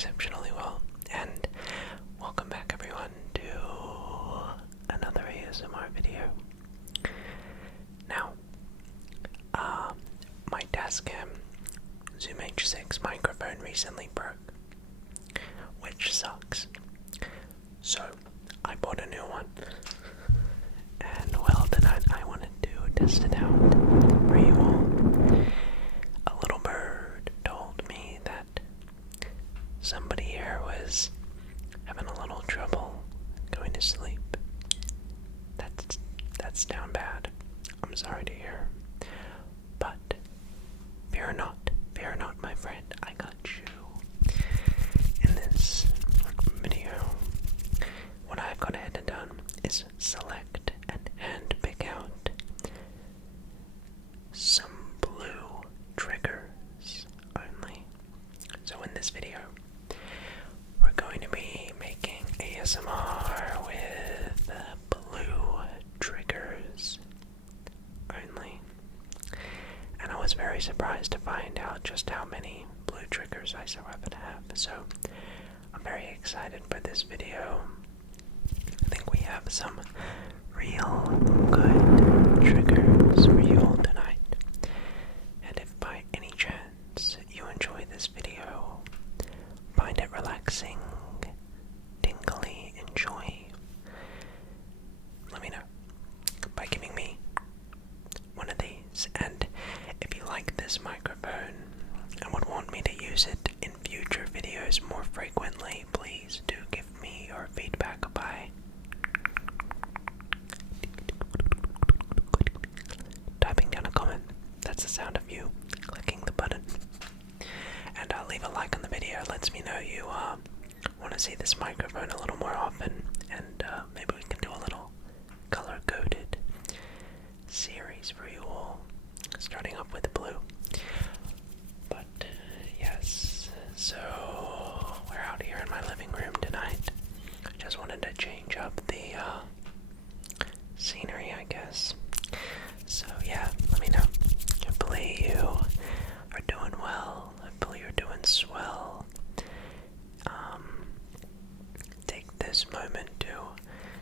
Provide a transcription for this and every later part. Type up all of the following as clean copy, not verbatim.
exceptionally well, and welcome back everyone to another ASMR video. Now, my Tascam Zoom H6 microphone recently broke, which sucks. So, I bought a new one, and well, tonight I wanted to test it out for you all. A little bird told me that somebody here was having a little trouble going to sleep. That's down bad. I'm sorry to hear. But fear not, my friend. I got you. In this video, what I've gone ahead and done is select and hand pick out some blue triggers only. So in this video, we're going to be making ASMR with blue triggers only. And I was very surprised to find out just how many blue triggers I so happen to have. So I'm very excited for this video. I think we have some real good triggers for you all tonight. And if by any chance you enjoy this video, find it relaxing, tingly, enjoy, let me know by giving me one of these. And if you like this microphone and would want me to use it in future videos more frequently, please do give me your feedback by typing down a comment. That's the sound of you clicking the button. And leave a like on the video. It lets me know you want to see this microphone a little more often, and maybe we can do a little color-coded series for you all, starting off with the blue. But yes, so we're out here in my living room tonight. I just wanted to change up the scenery, I guess. So yeah, let me know. Hopefully you are doing well. Hopefully you're doing swell. Take this moment to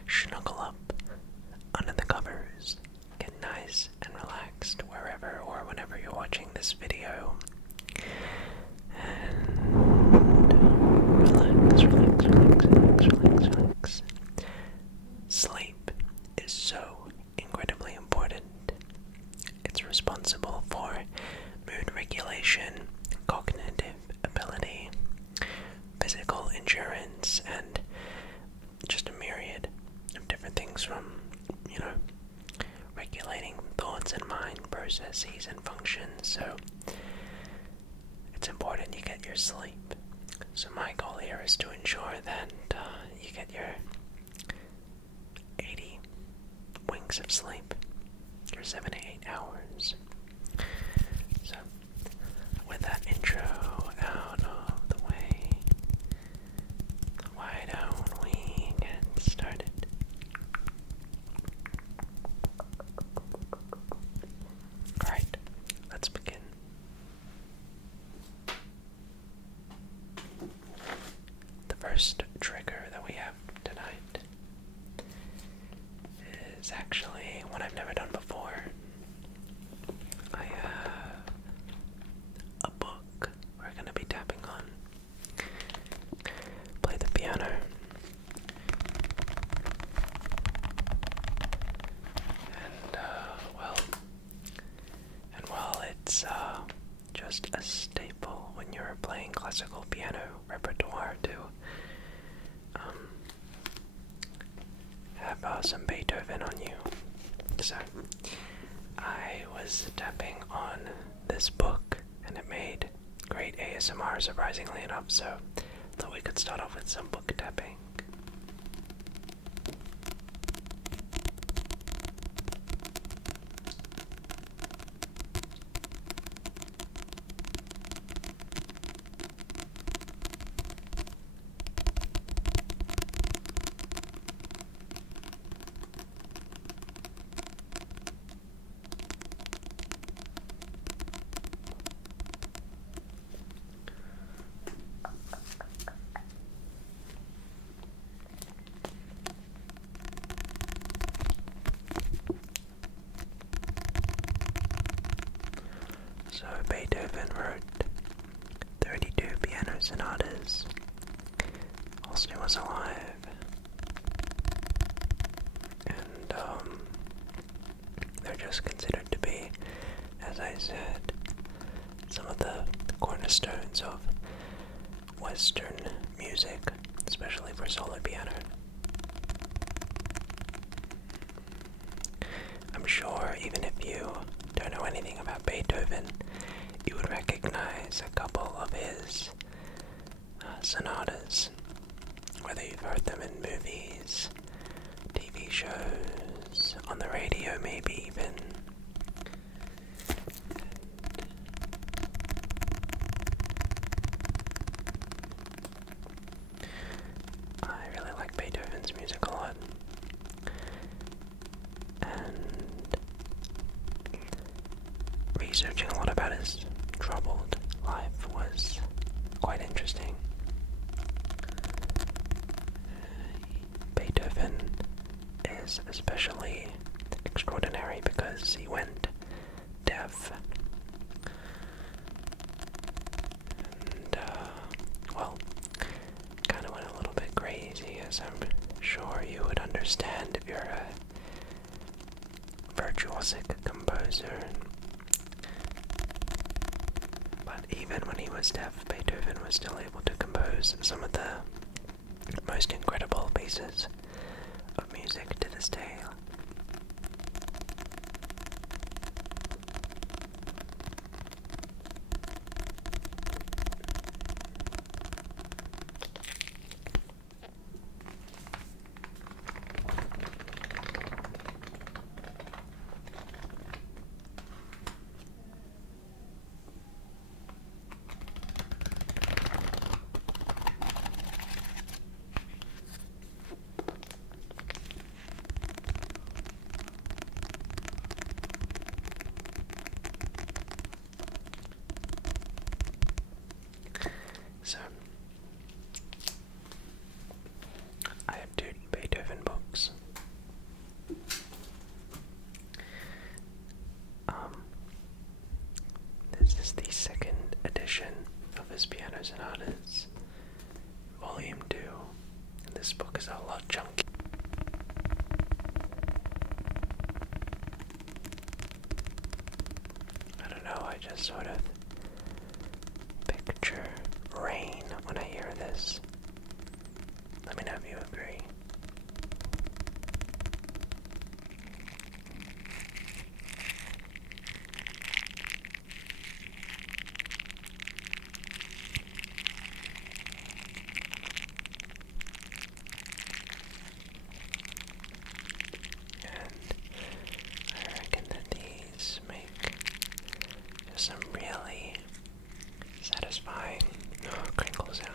snuggle up under the covers. Get nice and relaxed wherever or whenever you're watching this video. And relax. Sleep is so incredibly important. It's responsible for mood regulation, cognitive ability, physical endurance, and just a myriad of different things from, regulating thoughts and mind processes and functions. So it's important you get your sleep. So my goal here is to ensure that you get your 80 winks of sleep, your 7 to 8 hours. So with that intro out of the way, why don't we get started? Alright, let's begin. The first trigger that we have tonight is actually one I've never done before. I have a book we're going to be tapping on. Play the piano. And well, it's just a staple when you're playing classical piano repertoire to have some Beethoven on you. So I was tapping on this book and it made great ASMR, surprisingly enough, so thought we could start off with some book tapping. Beethoven wrote 32 piano sonatas whilst he was alive. And they're just considered to be, as I said, some of the cornerstones of Western music, especially for solo piano. I'm sure even if you don't know anything about Beethoven, you would recognize a couple of his sonatas, whether you've heard them in movies, TV shows, on the radio maybe even. I really like Beethoven's music a lot. And researching a lot about his troubled life was quite interesting. Beethoven is especially extraordinary because he went deaf. And, well, kind of went a little bit crazy, as I'm sure you would understand if you're a virtuosic composer. But even when he was deaf, Beethoven was still able to compose some of the most incredible pieces of music to this day. So, I have 2 Beethoven books. This is the 2nd edition of his Piano Sonatas, Volume 2, and this book is a lot chunky. I don't know, I just sort of picture rain when I hear this. Let me know if you agree. And I reckon that these make just some really satisfying crinkle sounds.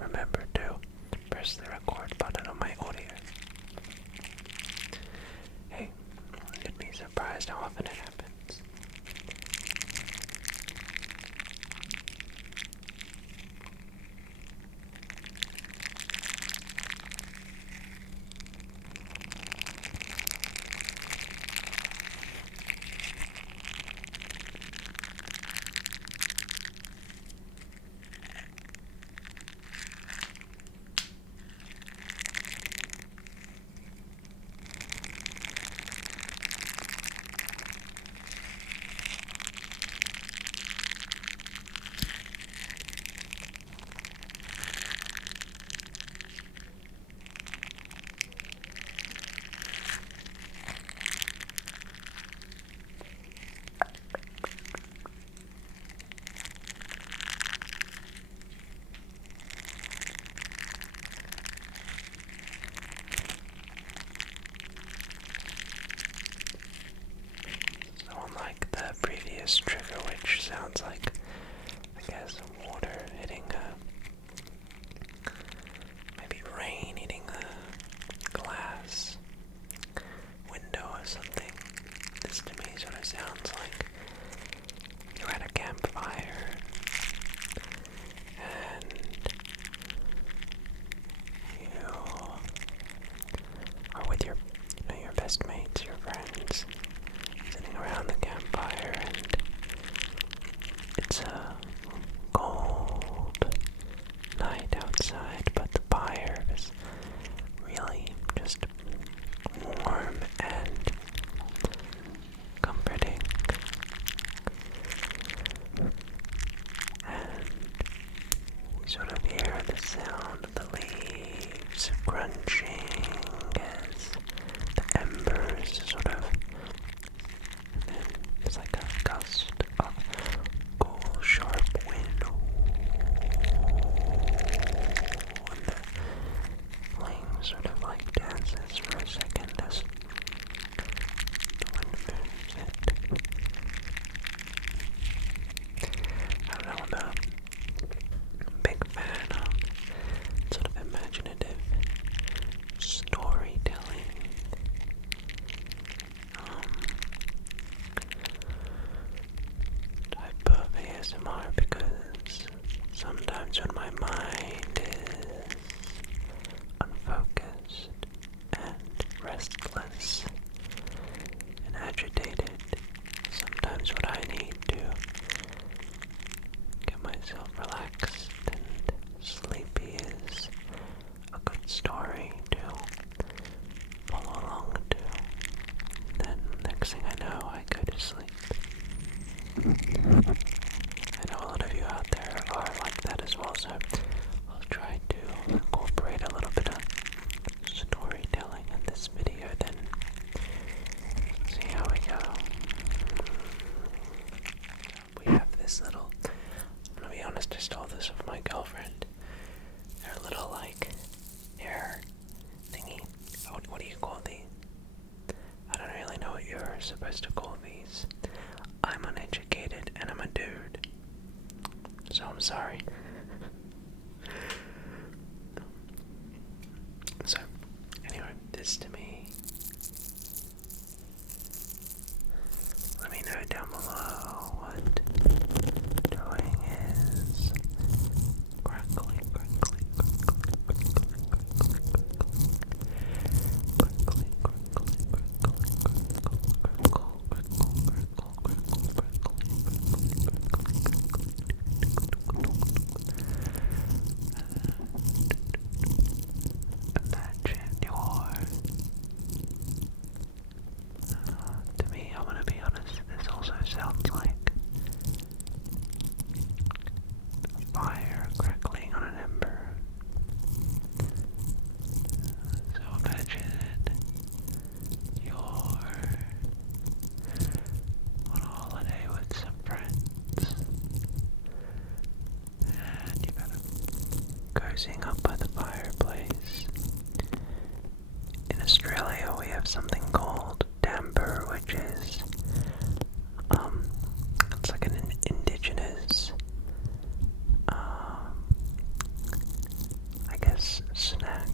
Remember to press the record button on my audio. Hey, you'd be surprised how often it happens. Unlike the previous trigger, which sounds like, I guess, water hitting maybe rain leaves crunching as the embers sort of, and then it's like a gust of cool, sharp wind. And the flame sort of like dances for a second as the wind moves it. I don't know, I'm a big fan of sort of imaginative storytelling. Type of ASMR because sometimes when my mind is unfocused and restless and agitated, sometimes what I need to get myself relaxed and sleepy is a good story to follow along to. Then next thing I know, I go to sleep. I know a lot of you out there are like that as well, so I'll try to incorporate a little bit of storytelling in this video, then see how we go. We have this little, I'm gonna be honest, I stole this from my girlfriend. Her little like hair thingy. What do you call these? I don't really know what you're supposed to call these. I'm uneducated and I'm a dude, so I'm sorry. So, anyway, this to me. Let me know down below what doing is. Crackly, crackly, crackly, crackly, crackly, imagine to me, I'm gonna be honest, this also sounds like fire crackling on an ember. So imagine you're on a holiday with some friends and you're kind of cozying up by the fireplace. In Australia we have something called damper, which is it's like an indigenous I guess snack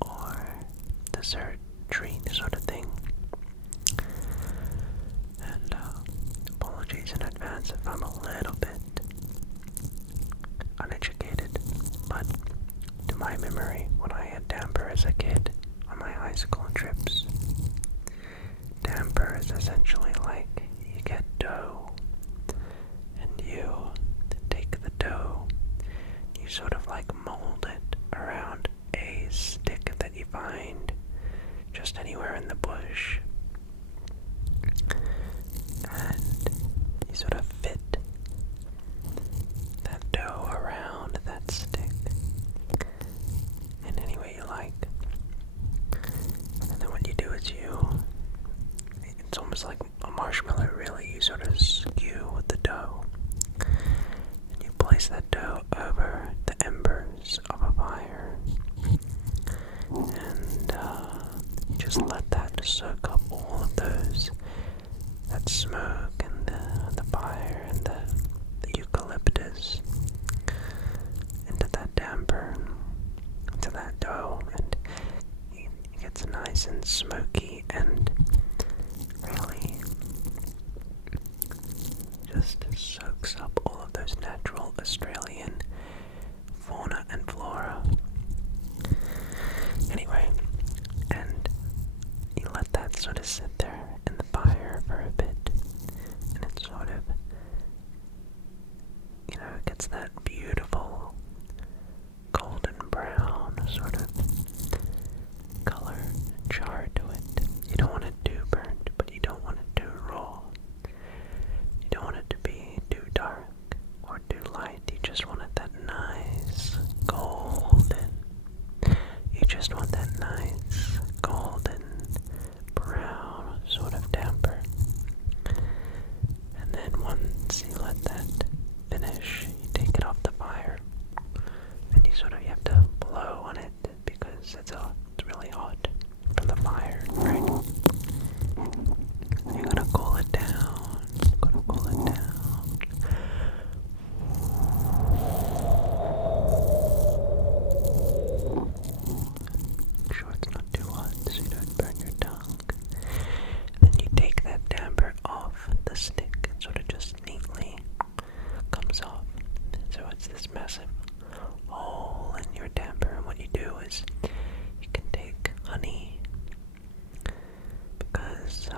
or dessert treat sort of thing. And apologies in advance if I'm a little bit uneducated, but to my memory, when I had damper as a kid on my high school trips, damper is essentially like you get dough and you take the dough, you sort of like mold it around a stick that you find just anywhere in the bush, and you sort of fit that dough around that stick in any way you like. And then what you do is it's almost like a marshmallow really, you sort of skew with the dough and you place that dough over the embers of a fire, and you just let that soak up all of that smoke and the fire and the eucalyptus into that damper, into that dough, and it gets nice and smoky and really just soaks up all of those natural Australian fauna and flora. Anyway, and you let that sort of sit there in the fire for a bit, and it sort of, it gets that beautiful golden brown sort of color and char to it. You don't want it too burnt, but you don't want it too raw. You don't want it to be too dark or too light. You just want it that is you can take honey, because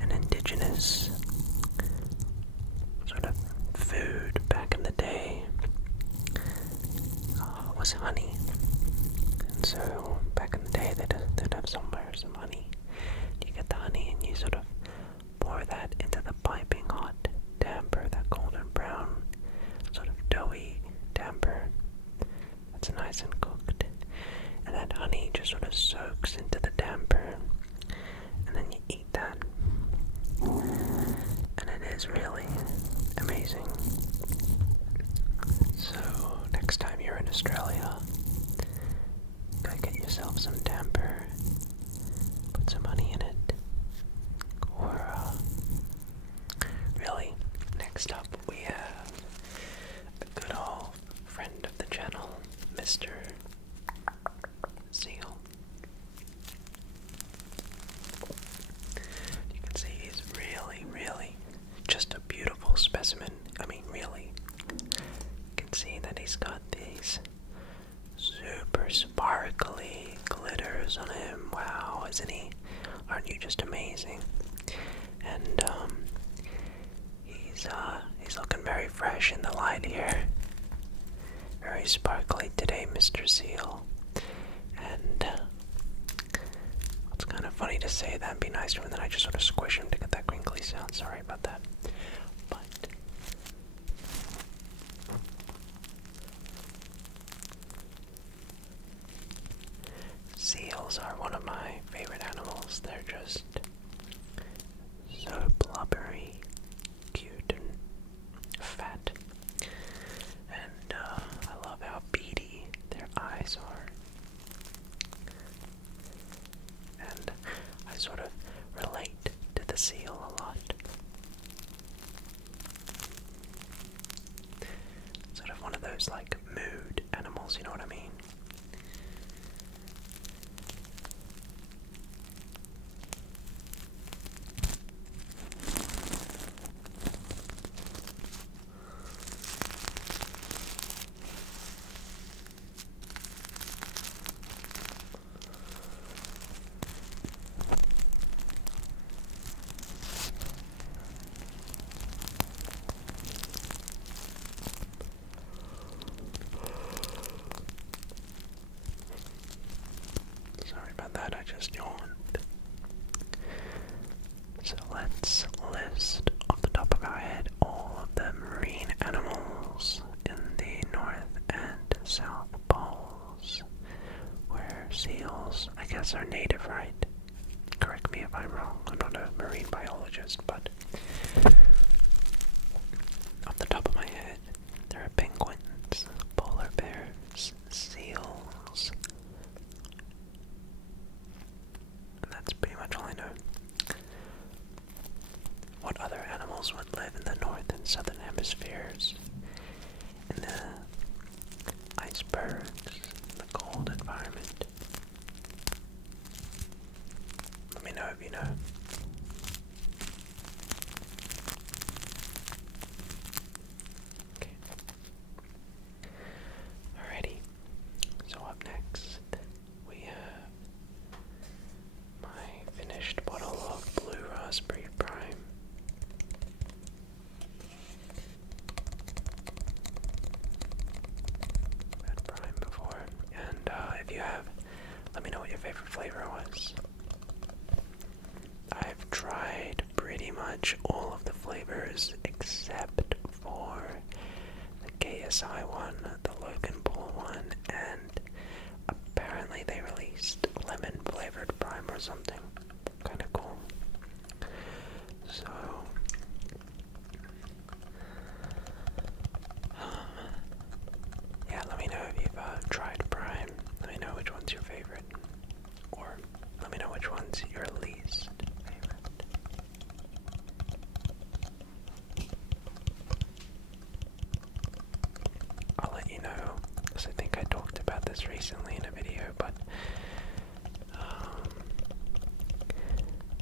an indigenous sort of food back in the day was honey. And so back in the day they'd have somewhere some honey. You get the honey and you sort of pour that into the piping hot damper, that golden brown sort of doughy damper that's nice and cooked. And that honey just sort of soaks into the damper, and then you eat that. And it is really amazing. So next time you're in Australia, go get yourself some damper, put some honey in it. Or really, next up we have a good old friend of the channel, Mr. Seal. You can see he's really just a beautiful specimen. I mean, really. You can see that he's got these super sparkly glitters on him. Wow, isn't he? Aren't you just amazing? And he's looking very fresh in the light here. Very sparkly today, Mr. Seal. And it's kind of funny to say that and be nice to him, and then I just sort of squish him to get that crinkly sound. Sorry about that. But seals are one of my favorite animals. They're just so blubbery, cute, and fat. And I love how beady their eyes are. And I sort of relate to the seal a lot. Sort of one of those like mood animals, you know what I mean? That I just yawned. So let's list off the top of our head all of the marine animals in the North and South Poles, where seals, I guess, are native, right? Correct me if I'm wrong. I'm not a marine biologist, but off the top of my head, there are penguins, polar bears, seals. That's pretty much all I know. What other animals would live in the north and southern hemispheres? In the icebergs, the cold environment? Let me know if you know. Okay. Alrighty. So up next, we have my finished bottle of blue raspberry prime. I've had prime before, and if you have, let me know what your favorite flavor was. I've tried pretty much all of the flavors except for the KSI one, the Logan Paul one, and apparently they released lemon flavored prime or something. Kinda cool. So yeah, let me know if you've tried prime. Let me know which one's your favorite. Or let me know which one's your least favorite. I'll let you know, because I think I talked about this recently in a video, but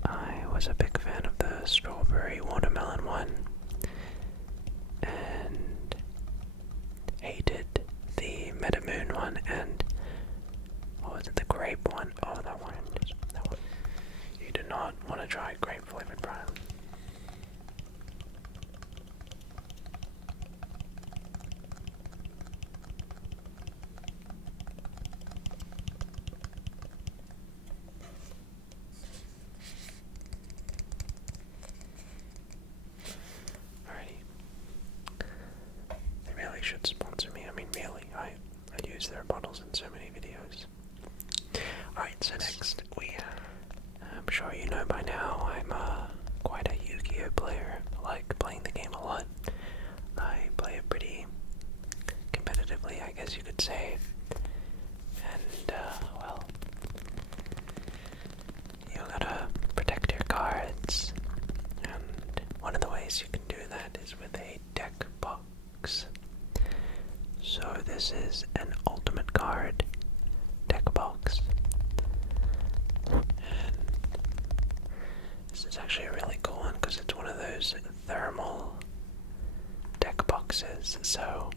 I was a big fan of the strawberry watermelon one, and hated the Metamoon one, and one. Oh, that one. That one. You do not want to try grape flavored brown. Alrighty. They really should sponsor me. I mean, really, I use their bottles in so many videos. Alright, so next I'm sure you know by now, I'm quite a Yu-Gi-Oh player. I like playing the game a lot. I play it pretty competitively, I guess you could say. And, well, you gotta protect your cards. And one of the ways you can do that is with a deck box. So this is an ultimate card deck box. And this is actually a really cool one because it's one of those thermal deck boxes. So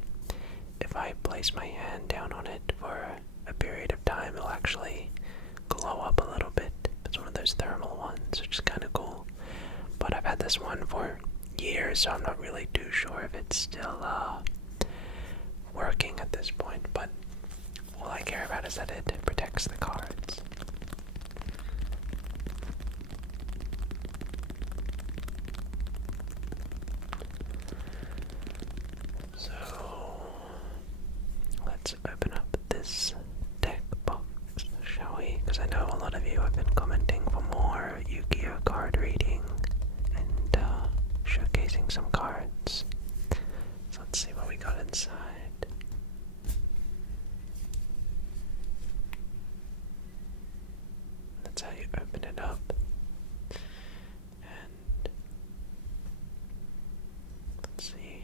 if I place my hand down on it for a period of time, it'll actually glow up a little bit. It's one of those thermal ones, which is kind of cool. But I've had this one for years, so I'm not really too sure if it's still working at this point. But all I care about is that it protects the cards. So let's open up this deck box, shall we? Because I know a lot of you have been commenting for more Yu-Gi-Oh card reading and showcasing some cards. So let's see what we got inside. That's how you open it up. And let's see,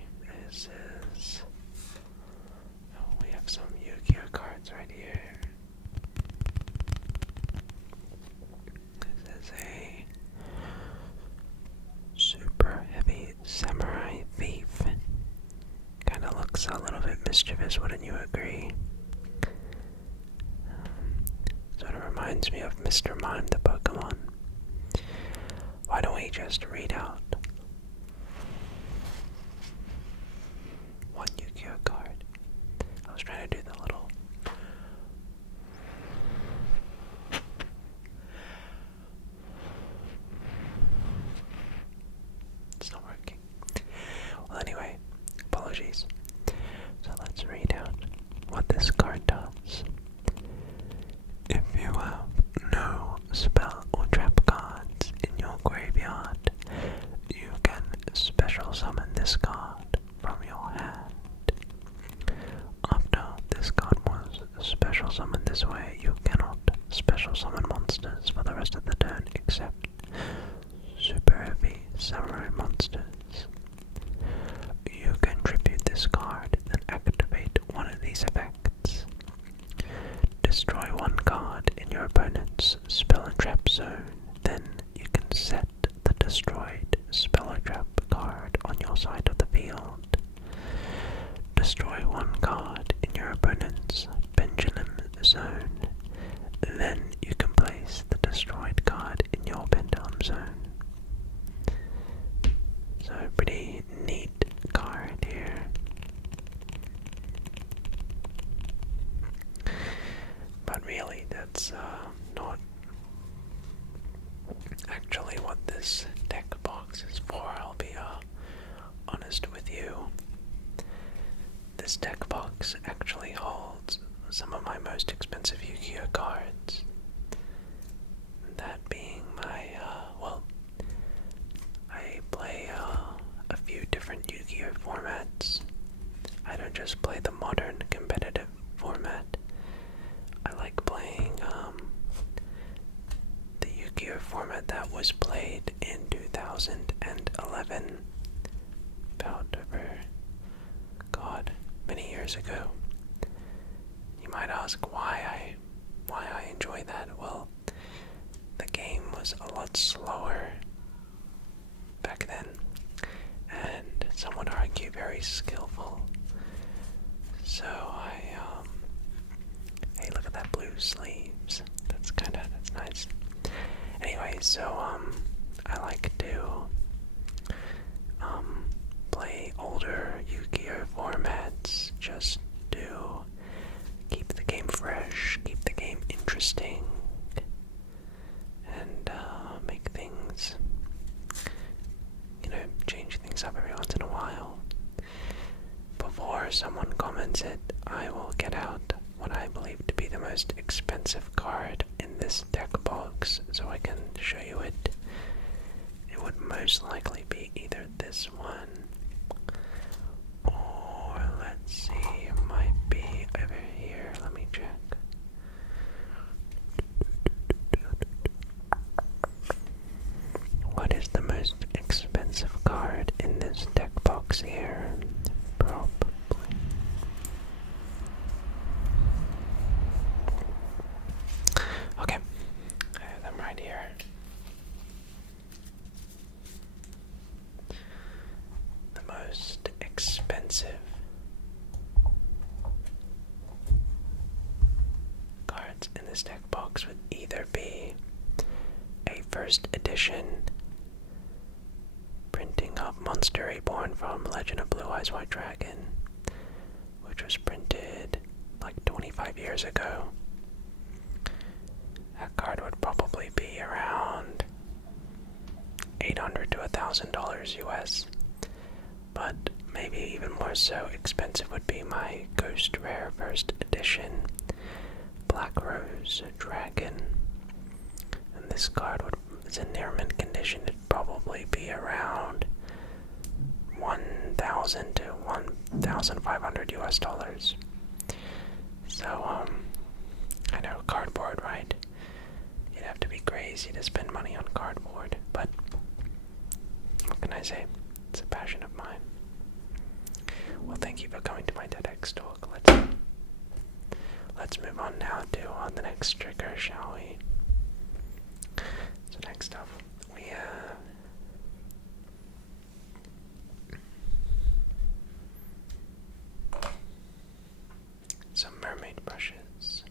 this is... Oh, we have some Yu-Gi-Oh cards right here. This is a super heavy samurai thief. Kinda looks a little bit mischievous, wouldn't you agree? Sort of reminds me of Mr. Mime the Pokemon. Why don't we just read out one Yu-Gi-Oh card? I was trying to do the little... It's not working. Well, anyway, apologies. So let's read out what this card does. If you have no spell or trap cards in your graveyard, you can special summon this card from your hand. After this card was special summoned this way, you cannot special summon monsters for the rest of the turn except super heavy samurai monsters. You can tribute this card and activate one of these effects. Destroy one card in your opponent's spell and trap zone, then you can set the destroyed spell or trap card on your side of the field. Destroy one card in your opponent's pendulum zone, then you can place the destroyed card in your pendulum zone. So pretty neat card here. But really, that's not actually what this deck box is for. I'll be honest with you. This deck box actually holds some of my most expensive Yu-Gi-Oh cards. That being my, well, I play a few different Yu-Gi-Oh formats. I don't just play the modern competitive format. I like playing the Yu-Gi-Oh format that was played in 2011, about over, God, many years ago. You might ask why I enjoy that. Well, the game was a lot slower back then, and some would argue very skillful. So hey, look at that blue sleeves. That's Nice. Anyway, so I like to play older Yu-Gi-Oh formats just to keep the game fresh, keep the game interesting, and make things, change things up every once in a while. Before someone comments it, I will get out what I believe to be the most expensive card in this deck box so I can show you it. It would most likely be either this one, or let's see, it might be over here. Let me check. What is the most expensive card in this deck box here? Probably. Okay, I have them right here. The most expensive cards in this deck box would either be a first edition printing of Monster Reborn from Legend of Blue Eyes White Dragon, which was printed like 25 years ago. That card would probably be around $800 to $1,000 US, but maybe even more so expensive would be my Ghost Rare First Edition Black Rose Dragon. And this card is in near mint condition. It'd probably be around $1,000 to $1,500 US. So, I know, cardboard, right? You'd have to be crazy to spend money on cardboard, but what can I say? It's a passion of mine. Well, thank you for coming to my TEDx talk. Let's move on now to the next trigger, shall we? So next up, we have some mermaid brushes.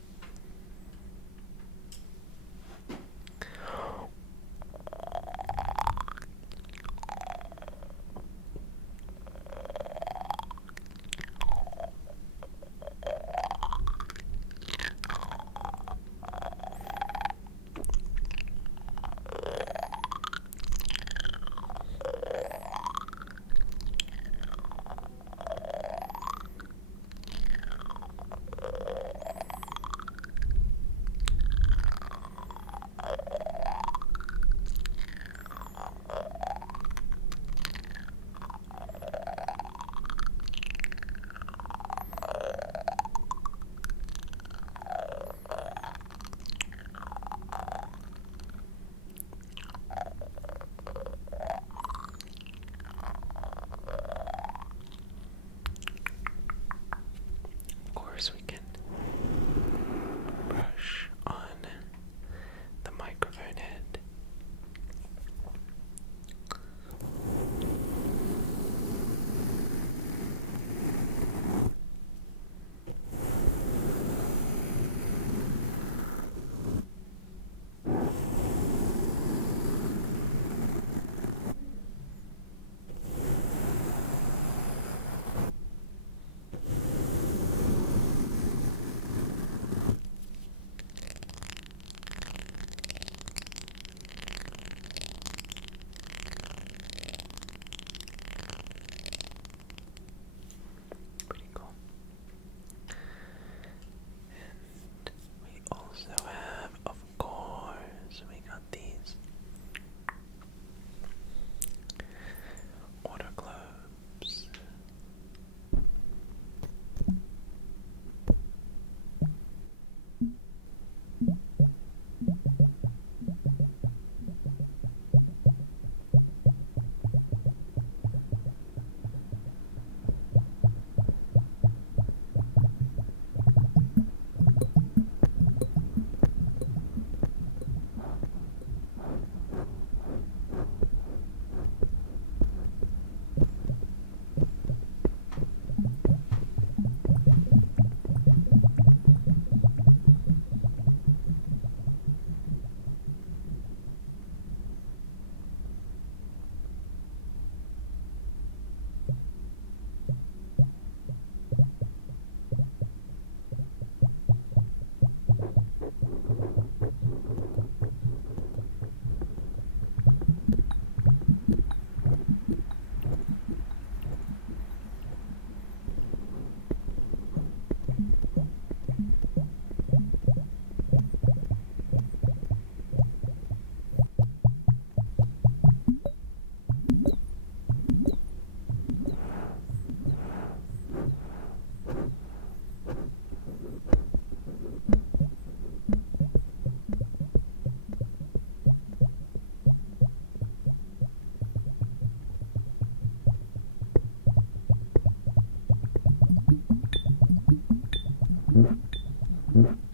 Alrighty,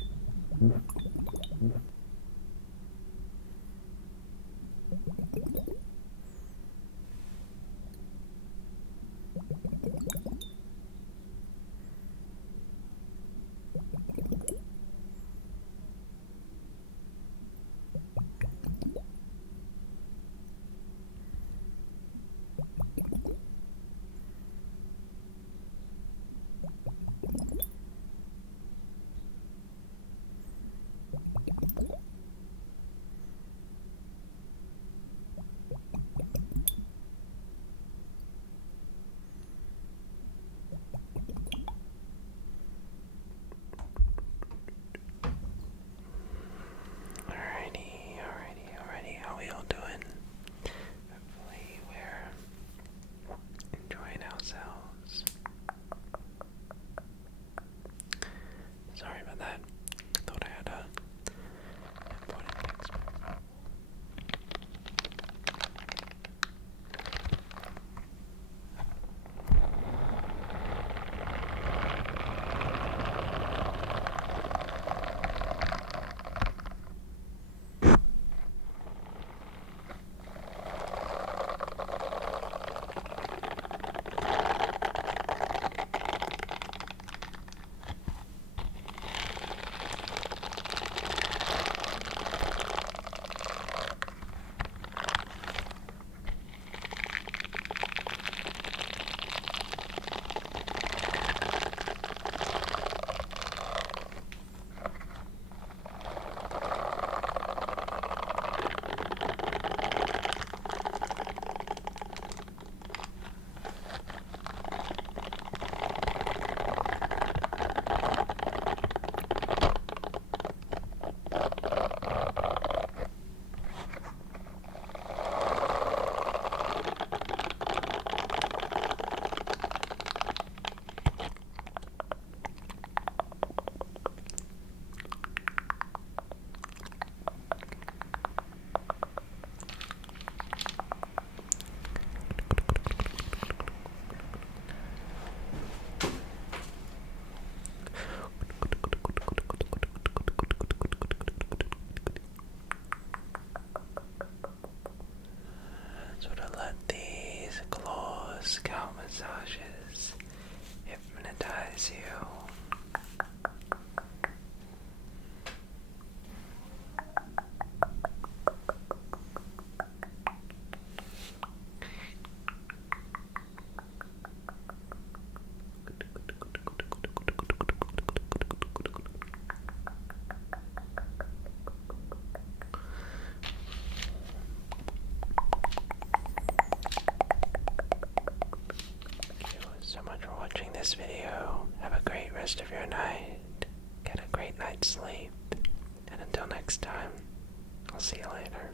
how we all doing? Hopefully we're enjoying ourselves. Sorry about that. Thought I had a important text. Sort of let these claw scalp massages hypnotize you. So much for watching this video. Have a great rest of your night. Get a great night's sleep. And until next time, I'll see you later.